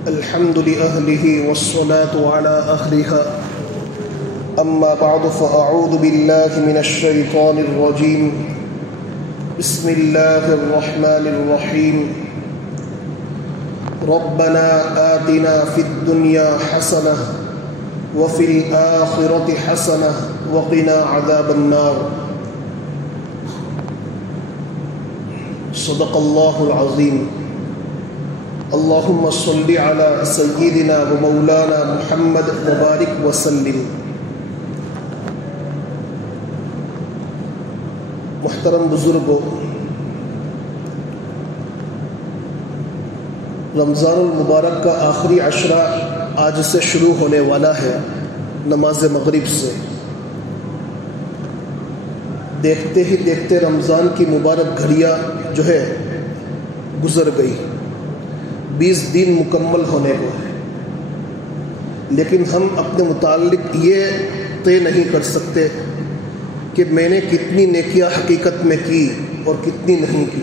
الحمد لأهله والصلاة على أهلها. أما بعد فأعوذ بالله من الشيطان الرجيم. بسم الله الرحمن الرحيم. ربنا آتنا في الدنيا حسنة وفي الآخرة حسنة وقنا عذاب النار. صدق الله العظيم. اللهم صل على سيدنا ومولانا محمد وبارك وسلم. محترم بزرگوں، رمضان المبارک کا آخری عشرہ آج سے شروع ہونے والا ہے نماز مغرب سے. دیکھتے ہی دیکھتے رمضان کی مبارک گھڑیاں جو ہے گزر گئی. 20 دن مکمل ہونے کو ہے، لیکن ہم اپنے متعلق یہ طے نہیں کر سکتے کہ میں نے کتنی نیکیاں حقیقت میں کی اور کتنی نہیں کی.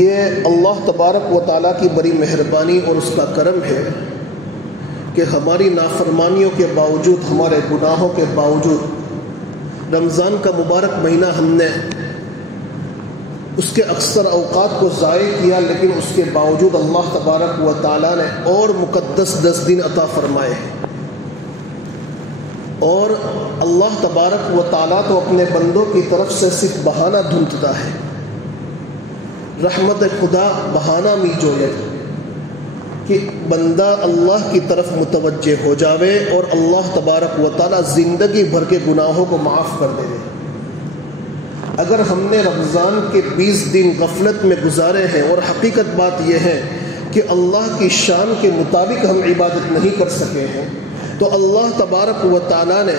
یہ اللہ تبارک و تعالیٰ کی بڑی مہربانی اور اس کا کرم ہے کہ ہماری نافرمانیوں کے باوجود، ہمارے گناہوں کے باوجود رمضان کا مبارک مہینہ ہم نے اس کے اکثر اوقات کو ضائع کیا، لیکن اس کے باوجود اللہ تبارک و تعالیٰ نے اور مقدس 10 دن عطا فرمائے ہیں. اور اللہ تبارک و تعالیٰ تو اپنے بندوں کی طرف سے صرف بہانہ ڈھونڈتا ہے. رحمت خدا بہانہ می جوڑے کہ بندہ اللہ کی طرف متوجہ ہو جاوے اور اللہ تبارک و تعالیٰ زندگی بھر کے گناہوں کو معاف کر دے. اگر ہم نے رمضان کے 20 دن غفلت میں گزارے ہیں اور حقیقت بات یہ ہے کہ اللہ کی شان کے مطابق ہم عبادت نہیں کر سکے ہیں، تو اللہ تبارک و تعالیٰ نے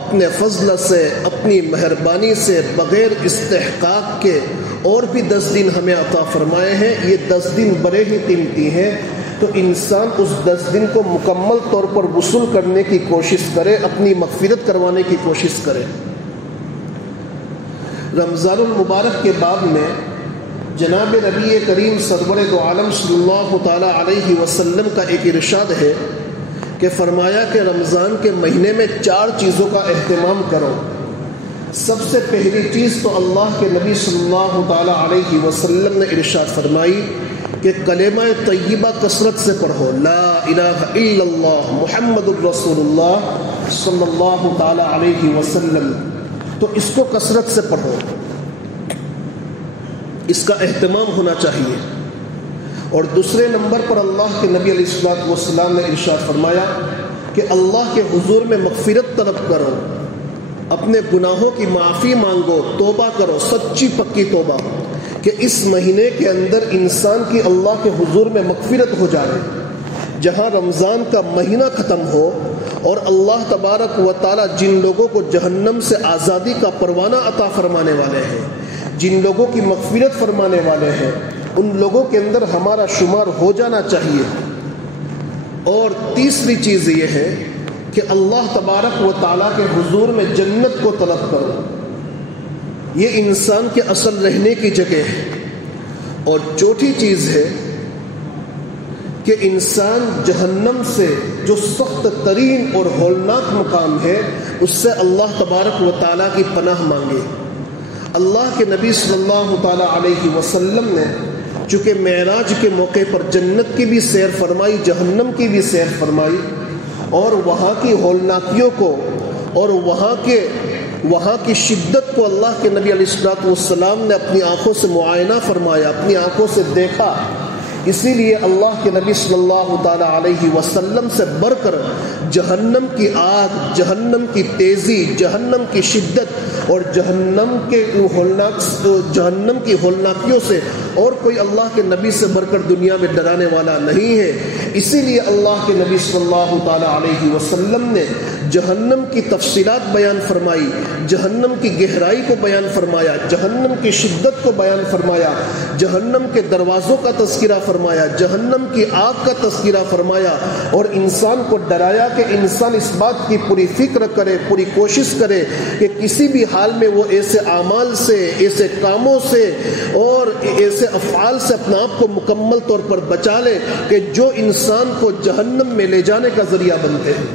اپنے فضل سے، اپنی مہربانی سے، بغیر استحقاق کے اور بھی 10 دن ہمیں عطا فرمائے ہیں. یہ 10 دن بڑے ہی قیمتی ہیں، تو انسان اس 10 دن کو مکمل طور پر وصول کرنے کی کوشش کرے، اپنی مغفرت کروانے کی کوشش کرے. رمضان المبارک کے باب میں جناب نبی کریم سرور دو عالم صلی اللہ تعالیٰ علیہ وسلم کا ایک ارشاد ہے کہ فرمایا کہ رمضان کے مہینے میں 4 چیزوں کا اہتمام کرو. سب سے پہلی چیز تو اللہ کے نبی صلی اللہ تعالیٰ علیہ وسلم نے ارشاد فرمائی کہ کلمہ طیبہ کثرت سے پڑھو، لا الہ الا اللہ محمد الرسول اللہ صلی اللہ تعالیٰ علیہ وسلم. تو اس کو کثرت سے پڑھو، اس کا اہتمام ہونا چاہیے. اور دوسرے نمبر پر اللہ کے نبی علیہ الصلوۃ والسلام نے ارشاد فرمایا کہ اللہ کے حضور میں مغفرت طلب کرو، اپنے گناہوں کی معافی مانگو، توبہ کرو، سچی پکی توبہ، کہ اس مہینے کے اندر انسان کی اللہ کے حضور میں مغفرت ہو جائے. جہاں رمضان کا مہینہ ختم ہو اور اللہ تبارک و تعالیٰ جن لوگوں کو جہنم سے آزادی کا پروانہ عطا فرمانے والے ہیں، جن لوگوں کی مغفرت فرمانے والے ہیں، ان لوگوں کے اندر ہمارا شمار ہو جانا چاہیے. اور تیسری چیز یہ ہے کہ اللہ تبارک و تعالیٰ کے حضور میں جنت کو طلب کرو. یہ انسان کے اصل رہنے کی جگہ ہے. اور چوتھی چیز ہے کہ انسان جہنم سے جو سخت ترین اور ہولناک مقام ہے، اس سے اللہ تبارک و تعالیٰ کی پناہ مانگے. اللہ کے نبی صلی اللہ تعالیٰ علیہ وسلم نے چونکہ معراج کے موقع پر جنت کی بھی سیر فرمائی، جہنم کی بھی سیر فرمائی، اور وہاں کی ہولناکیوں کو اور وہاں کی شدت کو اللہ کے نبی علیہ الصلوۃ والسلام نے اپنی آنکھوں سے معائنہ فرمایا، اپنی آنکھوں سے دیکھا. اسی لیے اللہ کے نبی صلی اللہ تعالیٰ علیہ وسلم سے بڑھ کر جہنم کی آگ، جہنم کی تیزی، جہنم کی شدت اور جہنم کی ہولناکیوں سے اور کوئی اللہ کے نبی سے بڑھ کر دنیا میں ڈرانے والا نہیں ہے. اسی لیے اللہ کے نبی صلی اللہ تعالیٰ علیہ وسلم نے جہنم کی تفصیلات بیان فرمائی، جہنم کی گہرائی کو بیان فرمایا، جہنم کی شدت کو بیان فرمایا، جہنم کے دروازوں کا تذکرہ فرمایا، جہنم کی آگ کا تذکرہ فرمایا، اور انسان کو ڈرایا کہ کہ انسان اس بات کی پوری فکر کرے، پوری کوشش کرے کہ کسی بھی حال میں وہ ایسے اعمال سے، ایسے کاموں سے اور ایسے افعال سے اپنا آپ کو مکمل طور پر بچا لے کہ جو انسان کو جہنم میں لے جانے کا ذریعہ بنتے ہیں۔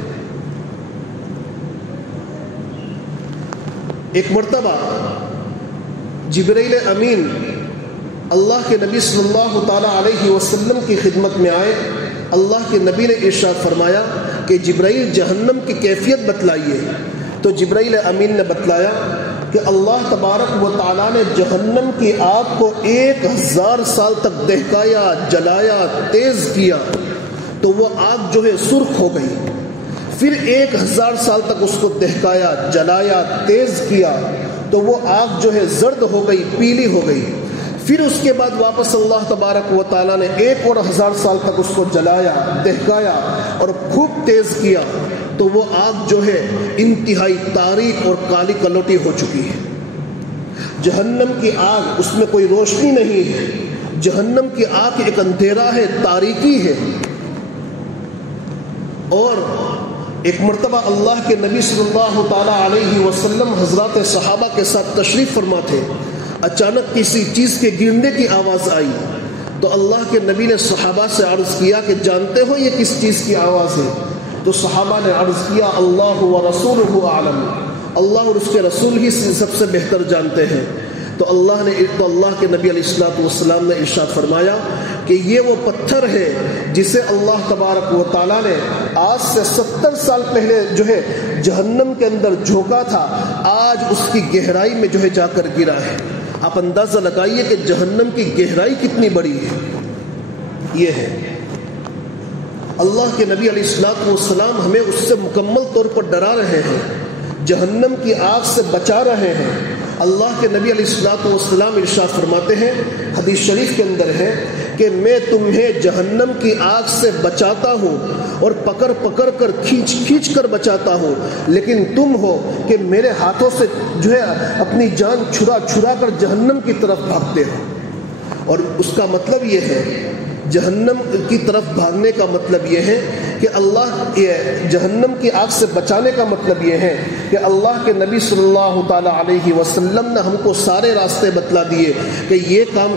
ایک مرتبہ جبرائیل امین اللہ کے نبی صلی اللہ تعالی علیہ وسلم کی خدمت میں آئے۔ اللہ کے نبی نے ارشاد فرمایا کہ جبرائیل جہنم کی کیفیت بتلائیے۔ تو جبرائیل امین نے بتلایا کہ اللہ تبارک و تعالیٰ نے جہنم کی آگ کو 1000 سال تک دہکایا، جلایا، تیز کیا تو وہ آگ جو ہے سرخ ہو گئی۔ پھر 1000 سال تک اس کو دہکایا، جلایا، تیز کیا تو وہ آگ جو ہے زرد ہو گئی، پیلی ہو گئی۔ پھر اس کے بعد واپس اللہ تبارک و تعالیٰ نے 1000 سال تک اس کو جلایا، دہکایا اور خوب تیز کیا تو وہ آگ جو ہے انتہائی تاریک اور کالی کلوٹی ہو چکی ہے۔ جہنم کی آگ، اس میں کوئی روشنی نہیں ہے، جہنم کی آگ ایک اندھیرا ہے، تاریکی ہے۔ اور ایک مرتبہ اللہ کے نبی صلی اللہ تعالی علیہ وسلم حضرات صحابہ کے ساتھ تشریف فرما تھے، اچانک کسی چیز کے گرنے کی آواز آئی تو اللہ کے نبی نے صحابہ سے عرض کیا کہ جانتے ہو یہ کس چیز کی آواز ہے؟ تو صحابہ نے عرض کیا اللہ و رسولہ اعلم، اللہ اور اس کے رسول ہی سب سے بہتر جانتے ہیں۔ تو اللہ کے نبی علیہ الصلوۃ والسلام نے ارشاد فرمایا کہ یہ وہ پتھر ہے جسے اللہ تبارک و تعالیٰ نے آج سے 70 سال پہلے جو ہے جہنم کے اندر جھونکا تھا، آج اس کی گہرائی میں جو ہے جا کر گرا ہے۔ آپ اندازہ لگائیے کہ جہنم کی گہرائی کتنی بڑی ہے۔ یہ ہے اللہ کے نبی علیہ الصلوۃ والسلام ہمیں اس سے مکمل طور پر ڈرا رہے ہیں، جہنم کی آگ سے بچا رہے ہیں۔ اللہ کے نبی علیہ الصلوۃ والسلام ارشاد فرماتے ہیں، حدیث شریف کے اندر ہے کہ میں تمہیں جہنم کی آگ سے بچاتا ہوں اور پکڑ پکڑ کر کھینچ کر بچاتا ہوں، لیکن تم ہو کہ میرے ہاتھوں سے جو ہے اپنی جان چھڑا کر جہنم کی طرف بھاگتے ہو۔ اور اس کا مطلب یہ ہے، جہنم کی طرف بھاگنے کا مطلب یہ ہے کہ جہنم کی آگ سے بچانے کا مطلب یہ ہے کہ اللہ کے نبی صلی اللہ تعالی علیہ وسلم نے ہم کو سارے راستے بتلا دیے کہ یہ کام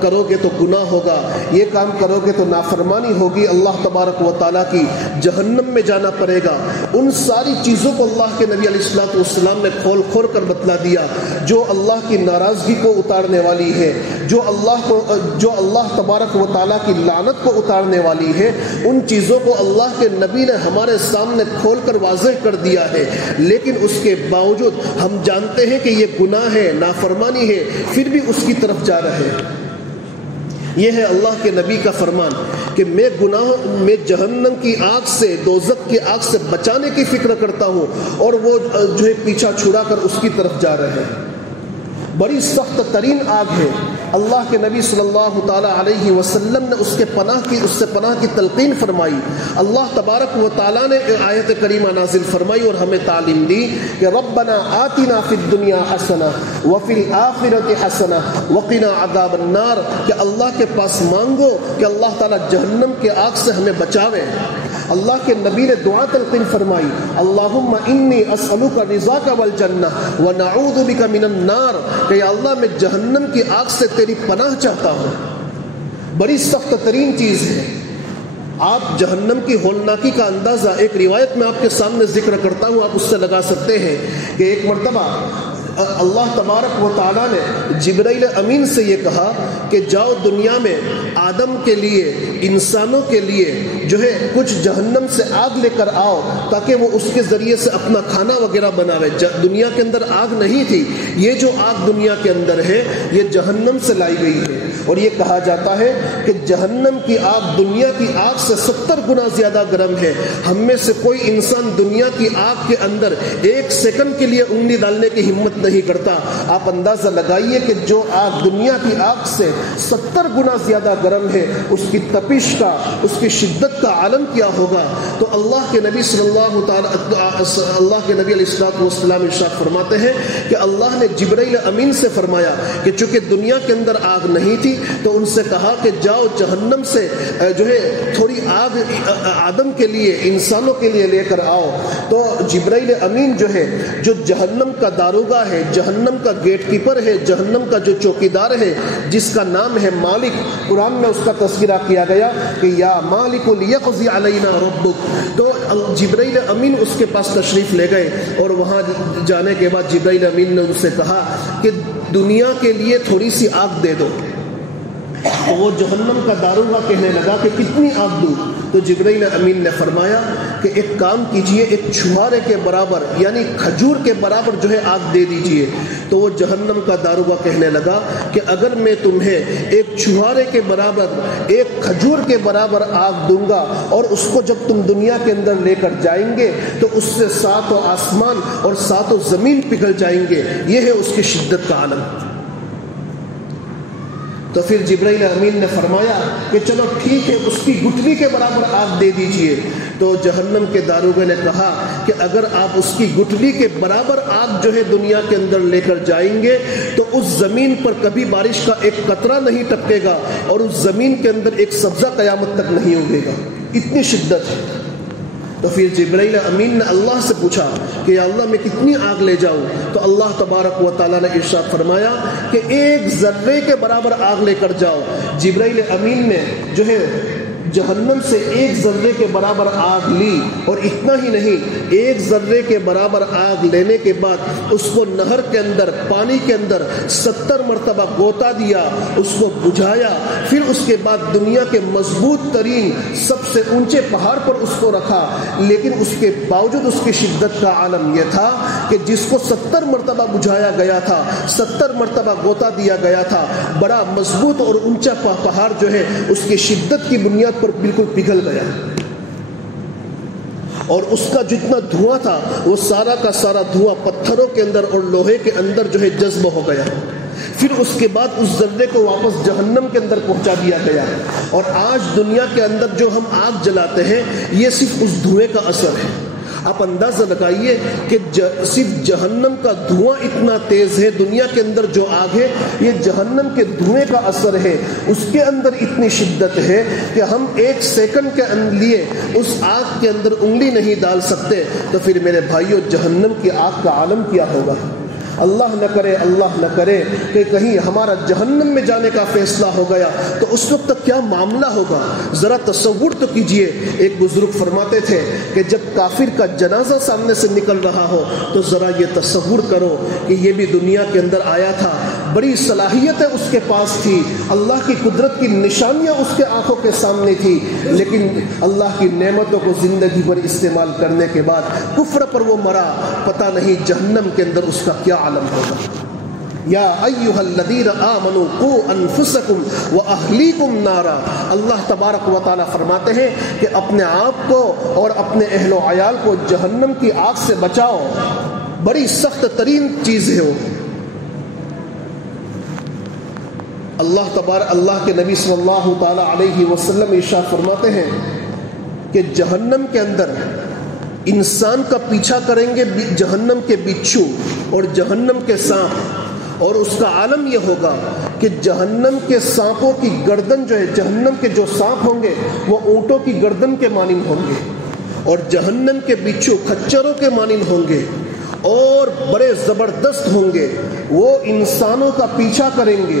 کرو گے تو گناہ ہوگا، یہ کام کرو گے تو نافرمانی ہوگی، اللہ تبارک و تعالیٰ کی جہنم میں جانا پڑے گا۔ ان ساری چیزوں کو اللہ کے نبی علیہ الصلوۃ والسلام نے کھول کر بتلا دیا جو اللہ کی ناراضگی کو اتارنے والی ہے، جو اللہ تبارک و تعالیٰ کی لعنت کو اتارنے والی ہے۔ ان چیزوں کو اللہ کے نبی نے ہمارے سامنے کھول کر واضح کر دیا ہے، لیکن اس کے باوجود ہم جانتے ہیں کہ یہ گناہ ہے، نافرمانی ہے، پھر بھی اس کی طرف جا رہے ہیں۔ یہ ہے اللہ کے نبی کا فرمان کہ میں جہنم کی آگ سے، دوزخ کی آگ سے بچانے کی فکر کرتا ہوں اور وہ جو ہے پیچھا چھڑا کر اس کی طرف جا رہے ہیں۔ بڑی سخت ترین آگ ہے۔ اللہ کے نبی صلی اللہ تعالی علیہ وسلم نے اس سے پناہ کی تلقین فرمائی۔ اللہ تبارک و تعالیٰ نے آیت کریمہ نازل فرمائی اور ہمیں تعلیم دی کہ ربنا آتنا فی الدنیا حسنہ وفی الآخرۃ حسنہ وقنا عذاب النار، کہ اللہ کے پاس مانگو کہ اللہ تعالیٰ جہنم کے آگ سے ہمیں بچاوے۔ اللہ کے نبی نے دعا تلقین فرمائی، اللہم انی اسألک رضاک والجنہ ونعوذ بک من النار، کہ یا اللہ میں جہنم کی آگ سے تیری پناہ چاہتا ہوں۔ بڑی سخت ترین چیز ہے۔ آپ جہنم کی ہولناکی کا اندازہ ایک روایت میں آپ کے سامنے ذکر کرتا ہوں، آپ اس سے لگا سکتے ہیں کہ ایک مرتبہ اللہ تبارک و تعالیٰ نے جبرائیل امین سے یہ کہا کہ جاؤ دنیا میں آدم کے لیے، انسانوں کے لیے جو ہے کچھ جہنم سے آگ لے کر آؤ تاکہ وہ اس کے ذریعے سے اپنا کھانا وغیرہ بناوے۔ دنیا کے اندر آگ نہیں تھی، یہ جو آگ دنیا کے اندر ہے یہ جہنم سے لائی گئی ہے، اور یہ کہا جاتا ہے کہ جہنم کی آگ دنیا کی آگ سے 70 گنا زیادہ گرم ہے۔ ہم میں سے کوئی انسان دنیا کی آگ کے اندر 1 سیکنڈ کے لیے انگلی ڈالنے کی ہمت نہیں کرتا۔ آپ اندازہ لگائیے کہ جو آگ دنیا کی آگ سے 70 گنا زیادہ گرم ہے، اس کی تپش کا، اس کی شدت کا عالم کیا ہوگا۔ تو اللہ کے نبی علیہ الصلوۃ والسلام ارشاد فرماتے ہیں کہ اللہ نے جبرائیل امین سے فرمایا کہ چونکہ دنیا کے اندر آگ نہیں تھی، تو ان سے کہا کہ جاؤ جہنم سے جو ہے تھوڑی آگ آدم کے لیے, انسانوں کے لیے لے کر آؤ. تو جبرائیل امین جو ہے, جو جہنم کا داروغہ ہے, جہنم کا گیٹ کیپر ہے, جہنم کا جو چوکیدار ہے, جس کا نام ہے مالک, قرآن میں اس کا تذکرہ کیا گیا کہ یا مالک لیقضی علینا ربک. تو جبرائیل امین اس کے پاس تشریف لے گئے, اور وہاں جانے کے بعد جبرائیل امین نے ان سے کہا کہ دنیا کے لیے تھوڑی سی آگ دے دو. تو وہ جہنم کا داروغہ کہنے لگا کہ کتنی آگ دوں؟ تو جبرائیل امین نے فرمایا کہ ایک کام کیجئے, ایک چھہارے کے برابر یعنی کھجور کے برابر جو ہے آگ دے دیجئے. تو وہ جہنم کا داروغہ کہنے لگا کہ اگر میں تمہیں ایک چھہارے کے برابر, ایک کھجور کے برابر آگ دوں گا, اور اس کو جب تم دنیا کے اندر لے کر جائیں گے تو اس سے 7 آسمان اور 7 زمین پگھل جائیں گے. یہ ہے اس کی شدت کا عالم. تو پھر جبرائیل امین نے فرمایا کہ چلو ٹھیک ہے, اس کی گٹھلی کے برابر آگ دے دیجئے. تو جہنم کے داروغے نے کہا کہ اگر آپ اس کی گٹھلی کے برابر آگ جو ہے دنیا کے اندر لے کر جائیں گے تو اس زمین پر کبھی بارش کا ایک قطرہ نہیں ٹپکے گا, اور اس زمین کے اندر ایک سبزہ قیامت تک نہیں اگے گا. اتنی شدت ہے. تو پھر جبرائیل امین نے اللہ سے پوچھا کہ یا اللہ میں کتنی آگ لے جاؤں؟ تو اللہ تبارک و تعالیٰ نے ارشاد فرمایا کہ 1 ذرے کے برابر آگ لے کر جاؤ. جبرائیل امین نے جو ہے جہنم سے 1 ذرے کے برابر آگ لی, اور اتنا ہی نہیں, 1 ذرے کے برابر آگ لینے کے بعد اس کو نہر کے اندر, پانی کے اندر 70 مرتبہ غوطہ دیا, اس کو بجھایا. پھر اس کے بعد دنیا کے مضبوط ترین سب سے اونچے پہاڑ پر اس کو رکھا. لیکن اس کے باوجود اس کی شدت کا عالم یہ تھا کہ جس کو 70 مرتبہ بجھایا گیا تھا, 70 مرتبہ غوطہ دیا گیا تھا, بڑا مضبوط اور اونچا پہاڑ جو ہے اس کی شدت کی بنیاد پر بالکل پگھل گیا, اور اس کا جتنا دھواں تھا وہ سارا کا سارا دھواں پتھروں کے اندر اور لوہے کے اندر جو ہے جذب ہو گیا. پھر اس کے بعد اس ذرے کو واپس جہنم کے اندر پہنچا دیا گیا. اور آج دنیا کے اندر جو ہم آگ جلاتے ہیں یہ صرف اس دھوئیں کا اثر ہے. آپ اندازہ لگائیے کہ صرف جہنم کا دھواں اتنا تیز ہے, دنیا کے اندر جو آگ ہے یہ جہنم کے دھوئیں کا اثر ہے. اس کے اندر اتنی شدت ہے کہ ہم 1 سیکنڈ کے لیے اس آگ کے اندر انگلی نہیں ڈال سکتے. تو پھر میرے بھائیوں, جہنم کی آگ کا عالم کیا ہوگا؟ اللہ نہ کرے, اللہ نہ کرے کہ کہیں ہمارا جہنم میں جانے کا فیصلہ ہو گیا تو اس وقت تک کیا معاملہ ہوگا. ذرا تصور تو کیجئے. ایک بزرگ فرماتے تھے کہ جب کافر کا جنازہ سامنے سے نکل رہا ہو تو ذرا یہ تصور کرو کہ یہ بھی دنیا کے اندر آیا تھا, بڑی صلاحیتیں اس کے پاس تھی, اللہ کی قدرت کی نشانیاں اس کے آنکھوں کے سامنے تھی, لیکن اللہ کی نعمتوں کو زندگی بھر استعمال کرنے کے بعد کفر پر وہ مرا. پتہ نہیں جہنم کے اندر اس کا کیا عالم ہوگا. یا ایھا الذین آمنوا قوا انفسکم واہلیکم نارا. اللہ تبارک و تعالی فرماتے ہیں کہ اپنے آپ کو اور اپنے اہل و عیال کو جہنم کی آگ سے بچاؤ. بڑی سخت ترین چیز ہے وہ. اللہ کے نبی صلی اللہ تعالی علیہ وسلم ارشاد فرماتے ہیں کہ جہنم کے اندر انسان کا پیچھا کریں گے جہنم کے بچھو اور جہنم کے سانپ, اور اس کا عالم یہ ہوگا کہ جہنم کے سانپوں کی گردن جو ہے, جہنم کے جو سانپ ہوں گے وہ اونٹوں کی گردن کے مانند ہوں گے, اور جہنم کے بچھو کھچروں کے مانند ہوں گے, اور بڑے زبردست ہوں گے. وہ انسانوں کا پیچھا کریں گے,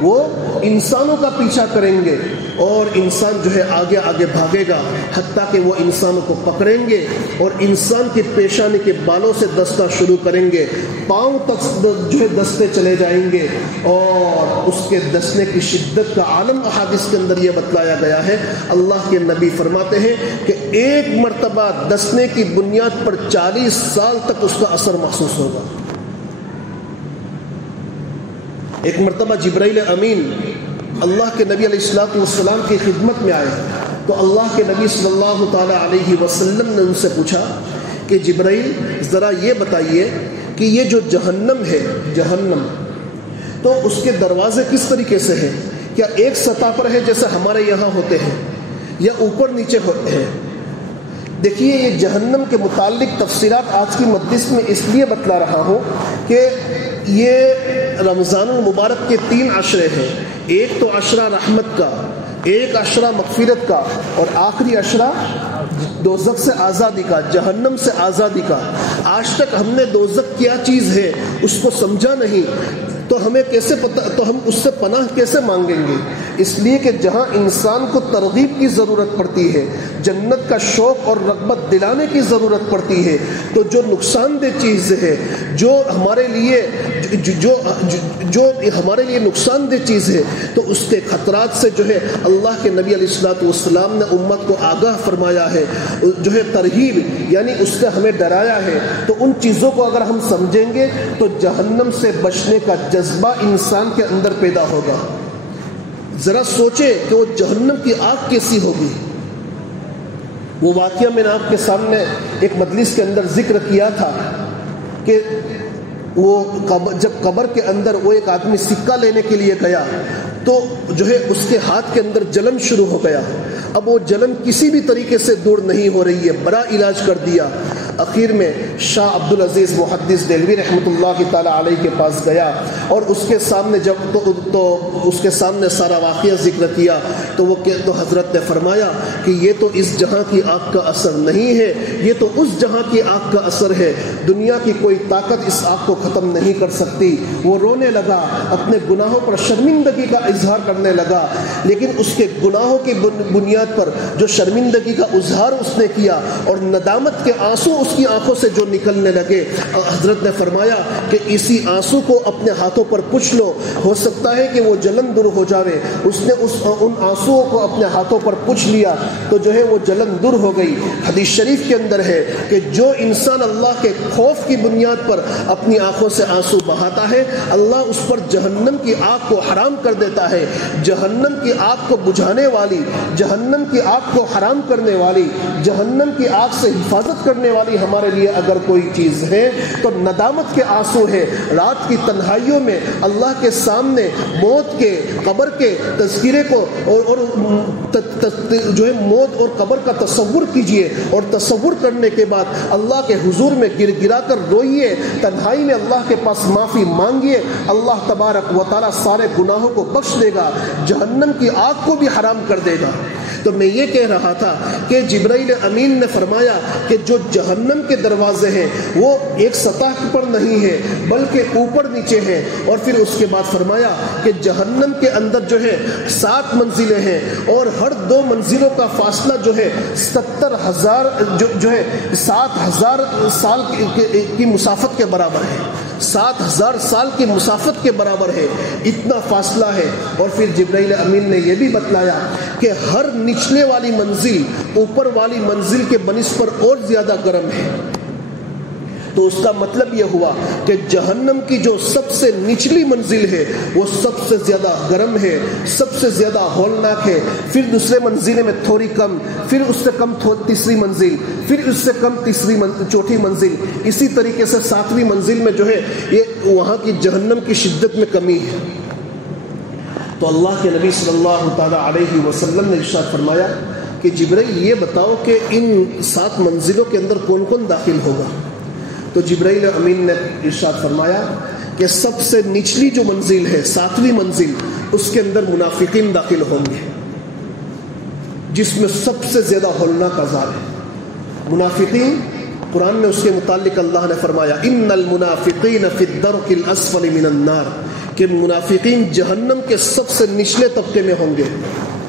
وہ انسانوں کا پیچھا کریں گے, اور انسان جو ہے آگے آگے بھاگے گا حتیٰ کہ وہ انسانوں کو پکڑیں گے اور انسان کی پیشانی کے بالوں سے دستہ شروع کریں گے, پاؤں تک جو ہے دستے چلے جائیں گے. اور اس کے دسنے کی شدت کا عالم احادیث کے اندر یہ بتلایا گیا ہے. اللہ کے نبی فرماتے ہیں کہ 1 مرتبہ دسنے کی بنیاد پر 40 سال تک اس کا اثر محسوس ہوگا. ایک مرتبہ جبرائیل امین اللہ کے نبی علیہ السلام کی خدمت میں آئے تو اللہ کے نبی صلی اللہ تعالی علیہ وسلم نے ان سے پوچھا کہ جبرائیل ذرا یہ بتائیے کہ یہ جو جہنم ہے, جہنم تو اس کے دروازے کس طریقے سے ہیں؟ کیا ایک سطح پر ہے جیسے ہمارے یہاں ہوتے ہیں, یا اوپر نیچے ہوتے ہیں؟ دیکھیے, یہ جہنم کے متعلق تفصیلات آج کی مجلس میں اس لیے بتلا رہا ہوں کہ یہ رمضان المبارک کے 3 عشرے ہیں. ایک تو عشرہ رحمت کا، ایک عشرہ مغفرت کا، اور آخری عشرہ دوزخ سے آزادی کا، جہنم سے آزادی کا۔ آج تک ہم نے دوزخ کیا چیز ہے اس کو سمجھا نہیں، تو ہمیں کیسے پتہ، تو ہم اس سے پناہ کیسے مانگیں گے؟ اس لیے کہ جہاں انسان کو ترغیب کی ضرورت پڑتی ہے، جنت کا شوق اور رغبت دلانے کی ضرورت پڑتی ہے، تو جو نقصان دہ چیز ہے، جو ہمارے لیے نقصان دہ چیز ہے، تو اس کے خطرات سے جو ہے اللہ کے نبی علیہ الصلوۃ والسلام نے امت کو آگاہ فرمایا ہے، جو ہے ترغیب یعنی اس سے ہمیں ڈرایا ہے۔ تو ان چیزوں کو اگر ہم سمجھیں گے تو جہنم سے بچنے کا جذبہ انسان کے اندر پیدا ہوگا۔ ذرا سوچیں کہ وہ جہنم کی آگ کیسی ہوگی۔ وہ واقعہ میں نے آپ کے سامنے ایک مجلس کے اندر ذکر کیا تھا کہ وہ جب قبر کے اندر وہ ایک آدمی سکہ لینے کے لیے گیا تو جو ہے اس کے ہاتھ کے اندر جلن شروع ہو گیا۔ اب وہ جلن کسی بھی طریقے سے دور نہیں ہو رہی ہے، بڑا علاج کر دیا۔ اخیر میں شاہ عبدالعزیز محدث دہلوی رحمۃ اللہ تعالی علیہ کے پاس گیا اور اس کے سامنے جب تو اس کے سامنے سارا واقعہ ذکر کیا تو حضرت نے فرمایا کہ یہ تو اس جہاں کی آگ کا اثر نہیں ہے، یہ تو اس جہاں کی آگ کا اثر ہے، دنیا کی کوئی طاقت اس آگ کو ختم نہیں کر سکتی۔ وہ رونے لگا، اپنے گناہوں پر شرمندگی کا اظہار کرنے لگا، لیکن اس کے گناہوں کی بنیاد پر جو شرمندگی کا اظہار اس نے کیا اور ندامت کے آنسو اس کی آنکھوں سے جو نکلنے لگے، حضرت نے فرمایا کہ اسی آنسو کو اپنے ہاتھوں پر پوچھ لو، ہو سکتا ہے کہ وہ جلن دور ہو جاوے۔ اس نے ان آنسوؤں کو اپنے ہاتھوں پر پوچھ لیا تو جو ہے وہ جلن دور ہو گئی۔ حدیث شریف کے اندر ہے کہ جو انسان اللہ کے خوف کی بنیاد پر اپنی آنکھوں سے آنسو بہاتا ہے، اللہ اس پر جہنم کی آگ کو حرام کر دیتا ہے۔ جہنم کی آگ کو بجھانے والی، جہنم کی آگ کو حرام کرنے والی، جہنم کی آگ سے حفاظت کرنے والی ہمارے لیے اگر کوئی چیز ہے تو ندامت کے آنسو ہے۔ رات کی تنہائیوں میں اللہ کے سامنے موت کے، قبر کے تذکرے کو اور جو ہے موت اور قبر کا تصور کیجئے، اور تصور کرنے کے بعد اللہ کے حضور میں گر گرا کر روئیے، تنہائی میں اللہ کے پاس معافی مانگیے، اللہ تبارک و تعالی سارے گناہوں کو بخش دے گا، جہنم کی آگ کو بھی حرام کر دے گا۔ تو میں یہ کہہ رہا تھا کہ جبرائیل امین نے فرمایا کہ جو جہنم کے دروازے ہیں وہ ایک سطح پر نہیں ہے بلکہ اوپر نیچے ہیں، اور پھر اس کے بعد فرمایا کہ جہنم کے اندر جو ہے 7 منزلیں ہیں، اور ہر 2 منزلوں کا فاصلہ جو ہے 70,000 جو ہے 7,000 سال کی مسافت کے برابر ہے، 7,000 سال کی مسافت کے برابر ہے، اتنا فاصلہ ہے۔ اور پھر جبرائیل امین نے یہ بھی بتلایا کہ ہر نچلے والی منزل اوپر والی منزل کے بنسبت اور زیادہ گرم ہے۔ تو اس کا مطلب یہ ہوا کہ جہنم کی جو سب سے نچلی منزل ہے وہ سب سے زیادہ گرم ہے، سب سے زیادہ ہولناک ہے، پھر دوسرے منزل میں تھوڑی کم، پھر اس سے کم تیسری منزل، پھر اس سے کم چوتھی منزل، اسی طریقے سے 7ویں منزل میں جو ہے یہ وہاں کی جہنم کی شدت میں کمی ہے۔ تو اللہ کے نبی صلی اللہ تعالی علیہ وسلم نے ارشاد فرمایا کہ جبرائیل یہ بتاؤ کہ ان 7 منزلوں کے اندر کون کون داخل ہوگا؟ تو جبرائیل امین نے ارشاد فرمایا کہ سب سے نچلی جو منزل ہے 7ویں منزل، اس کے اندر منافقین داخل ہوں گے، جس میں سب سے زیادہ ہولناک عذاب ہے۔ منافقین، قرآن میں اس کے متعلق اللہ نے فرمایا ان المنافقین فی الدرک الاسفل من النار، کہ منافقین جہنم کے سب سے نچلے طبقے میں ہوں گے۔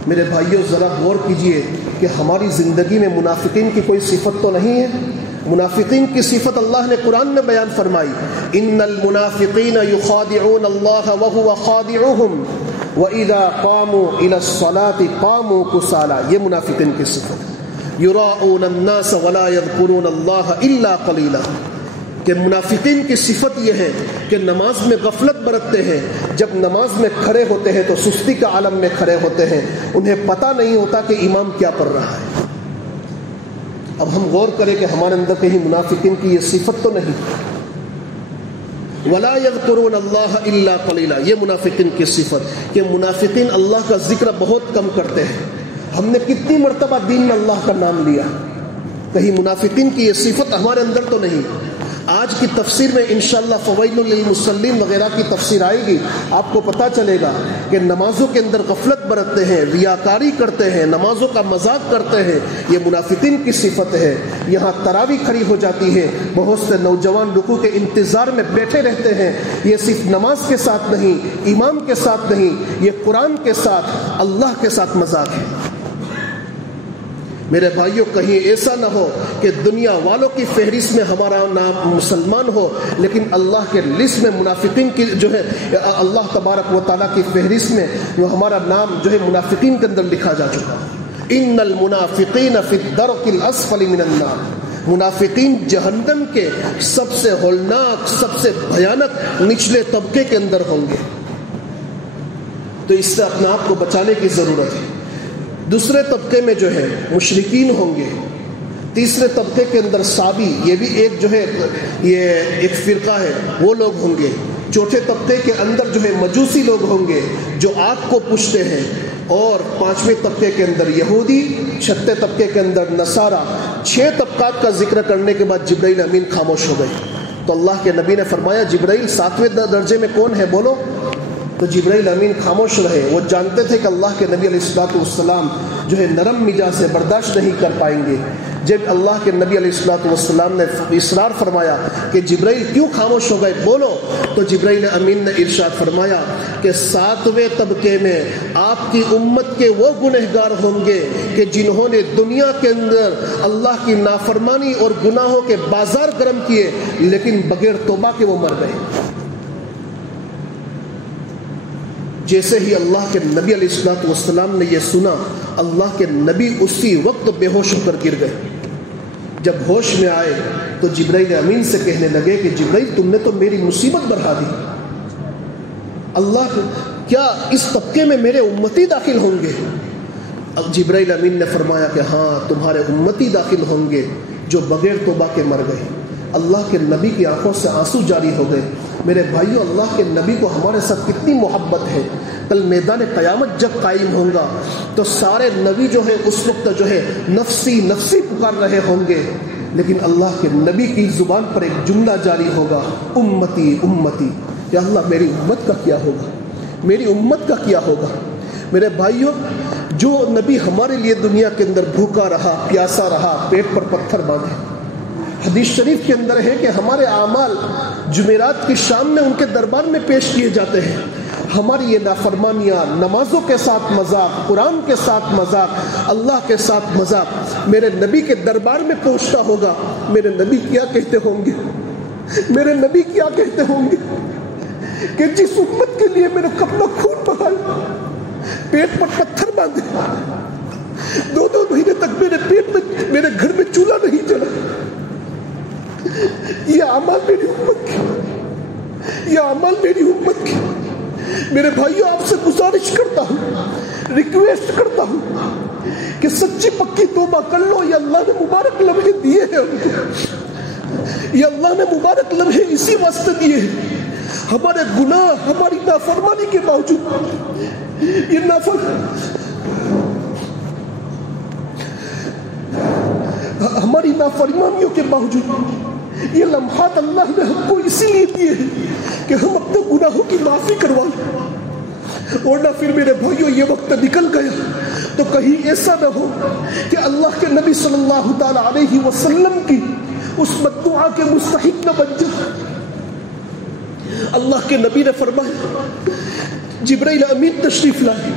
میرے بھائیوں ذرا غور کیجئے کہ ہماری زندگی میں منافقین کی کوئی صفت تو نہیں ہے؟ منافقین کی صفت اللہ نے قرآن میں بیان فرمائی، ان المنافقین یخادعون اللہ وهو خادعهم وَإِذَا قَامُوا إِلَى الصَّلَاةِ قَامُوا كُسَالَىٰ، یہ منافقین کی صفت۔ يُرَاءُونَ النَّاسَ وَلَا يَذْكُرُونَ اللَّهَ إِلَّا قَلِيلًا، کہ منافقین کی صفت یہ ہے کہ نماز میں غفلت برتتے ہیں، جب نماز میں کھڑے ہوتے ہیں تو سستی کا عالم میں کھڑے ہوتے ہیں، انہیں پتہ نہیں ہوتا کہ امام کیا پڑھ رہا ہے۔ اب ہم غور کریں کہ ہمارے اندر کہیں منافقین کی یہ صفت تو نہیں۔ وَلَا يَذْكُرُونَ اللَّهَ إِلَّا قَلِيلًا، یہ منافقین کی صفت کہ منافقین اللہ کا ذکر بہت کم کرتے ہیں۔ ہم نے کتنی مرتبہ دین میں اللہ کا نام لیا، کہیں منافقین کی یہ صفت ہمارے اندر تو نہیں۔ آج آج کی تفسیر میں انشاءاللہ فوائل للمصلین وغیرہ کی تفسیر آئے گی، آپ کو پتہ چلے گا کہ نمازوں کے اندر غفلت برتتے ہیں، ریاکاری کرتے ہیں، نمازوں کا مذاق کرتے ہیں، یہ منافقین کی صفت ہے۔ یہاں تراویح کھڑی ہو جاتی ہے، بہت سے نوجوان رکوع کے انتظار میں بیٹھے رہتے ہیں، یہ صرف نماز کے ساتھ نہیں، امام کے ساتھ نہیں، یہ قرآن کے ساتھ، اللہ کے ساتھ مذاق ہے۔ میرے بھائیوں، کہیں ایسا نہ ہو کہ دنیا والوں کی فہرست میں ہمارا نام مسلمان ہو، لیکن اللہ کے لسٹ میں منافقین کی جو ہے، اللہ تبارک و تعالیٰ کی فہرست میں جو ہمارا نام جو ہے منافقین کے اندر لکھا جا چکا۔ ان المنافقین فی الدرک الاسفل من النار، منافقین جہنم کے سب سے ہولناک، سب سے بھیانک نچلے طبقے کے اندر ہوں گے۔ تو اس سے اپنے آپ کو بچانے کی ضرورت ہے۔ دوسرے طبقے میں جو ہے مشرکین ہوں گے، تیسرے طبقے کے اندر صابی، یہ بھی ایک جو ہے یہ ایک فرقہ ہے، وہ لوگ ہوں گے۔ چوتھے طبقے کے اندر جو ہے مجوسی لوگ ہوں گے جو آگ کو پوجتے ہیں، اور پانچویں طبقے کے اندر یہودی، چھٹے طبقے کے اندر نصارہ۔ 6 طبقات کا ذکر کرنے کے بعد جبرائیل امین خاموش ہو گئے، تو اللہ کے نبی نے فرمایا جبرائیل 7ویں درجے میں کون ہے بولو؟ تو جبرائیل امین خاموش رہے، وہ جانتے تھے کہ اللہ کے نبی علیہ الصلوۃ والسلام جو ہے نرم مزاج سے برداشت نہیں کر پائیں گے۔ جب اللہ کے نبی علیہ الصلوۃ والسلام نے اصرار فرمایا کہ جبرائیل کیوں خاموش ہو گئے بولو، تو جبرائیل امین نے ارشاد فرمایا کہ 7ویں طبقے میں آپ کی امت کے وہ گنہگار ہوں گے کہ جنہوں نے دنیا کے اندر اللہ کی نافرمانی اور گناہوں کے بازار گرم کیے، لیکن بغیر توبہ کے وہ مر گئے۔ جیسے ہی اللہ کے نبی علیہ الصلوۃ والسلام نے یہ سنا، اللہ کے نبی اسی وقت بے ہوش ہو کر گر گئے۔ جب ہوش میں آئے تو جبرائیل امین سے کہنے لگے کہ جبرائیل تم نے تو میری مصیبت بڑھا دی، اللہ کیا اس طبقے میں میرے امتی داخل ہوں گے؟ جبرائیل امین نے فرمایا کہ ہاں تمہارے امتی داخل ہوں گے جو بغیر توبہ کے مر گئے۔ اللہ کے نبی کی آنکھوں سے آنسو جاری ہو گئے۔ میرے بھائیوں، اللہ کے نبی کو ہمارے ساتھ کتنی محبت ہے۔ کل میدان قیامت جب قائم ہوگا تو سارے نبی جو ہے اس وقت جو ہے نفسی نفسی پکار رہے ہوں گے، لیکن اللہ کے نبی کی زبان پر ایک جملہ جاری ہوگا، امتی امتی۔ یا اللہ میری امت کا کیا ہوگا، میری امت کا کیا ہوگا؟ میرے بھائیوں، جو نبی ہمارے لیے دنیا کے اندر بھوکا رہا، پیاسا رہا، پیٹ پر پتھر باندھے، حدیث شریف کے اندر ہے کہ ہمارے اعمال جمعرات کی شام میں ان کے دربار میں پیش کیے جاتے ہیں۔ ہماری یہ نافرمانیاں، نمازوں کے ساتھ مذاق، قرآن کے ساتھ مذاق، اللہ کے ساتھ مذاق میرے نبی کے دربار میں پہنچتا ہوگا، میرے نبی کیا کہتے ہوں گے؟ میرے نبی کیا کہتے ہوں گے کہ جس امت کے لیے میرے اپنا خون بہایا، پیٹ پر پتھر باندھے، 2 مہینے تک میرے پیٹ میں، میرے گھر میں چولہا نہیں جلا، یہ اعمال میری امت کے، یہ اعمال میری امت کے۔ میرے بھائیوں، آپ سے گزارش کرتا ہوں، ریکویسٹ کرتا ہوں کہ سچی پکی توبہ کر لو۔ یہ اللہ نے مبارک لمحے دیے ہیں ہم کو، یہ اللہ نے مبارک لمحے اسی واسطے دیے ہیں، ہمارے گناہ، ہماری نافرمانی کے باوجود، یہ ہماری نافرمانیوں کے باوجود یہ لمحات اللہ نے ہم کو اسی لیے دیے ہیں کہ ہم اپنے گناہوں کی معافی کروا لیں، ورنہ پھر میرے بھائیوں یہ وقت نکل گیا تو کہیں ایسا نہ ہو کہ اللہ کے نبی صلی اللہ تعالی علیہ وسلم کی اس بددعا کے مستحق نہ بن جائے۔ اللہ کے نبی نے فرمایا، جبرائیل امین تشریف لائے،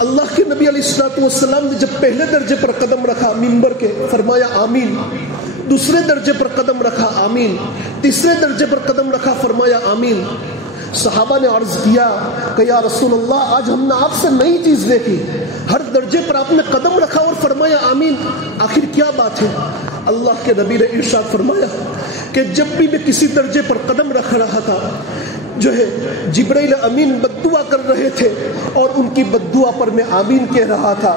اللہ کے نبی علیہ الصلوۃ والسلام نے جب پہلے درجے پر قدم رکھا ممبر کے، فرمایا آمین، دوسرے درجے پر قدم رکھا آمین، تیسرے درجے پر قدم رکھا، فرمایا آمین۔ صحابہ نے عرض کیا کہ یا رسول اللہ، آج ہم نے آپ سے نئی چیز دیکھی، ہر درجے پر آپ نے قدم رکھا اور فرمایا آمین، آخر کیا بات ہے؟ اللہ کے نبی نے ارشاد فرمایا کہ جب بھی میں کسی درجے پر قدم رکھ رہا تھا، جو ہے جبرائیل امین بددعا کر رہے تھے اور ان کی بددعا پر میں آمین کہہ رہا تھا۔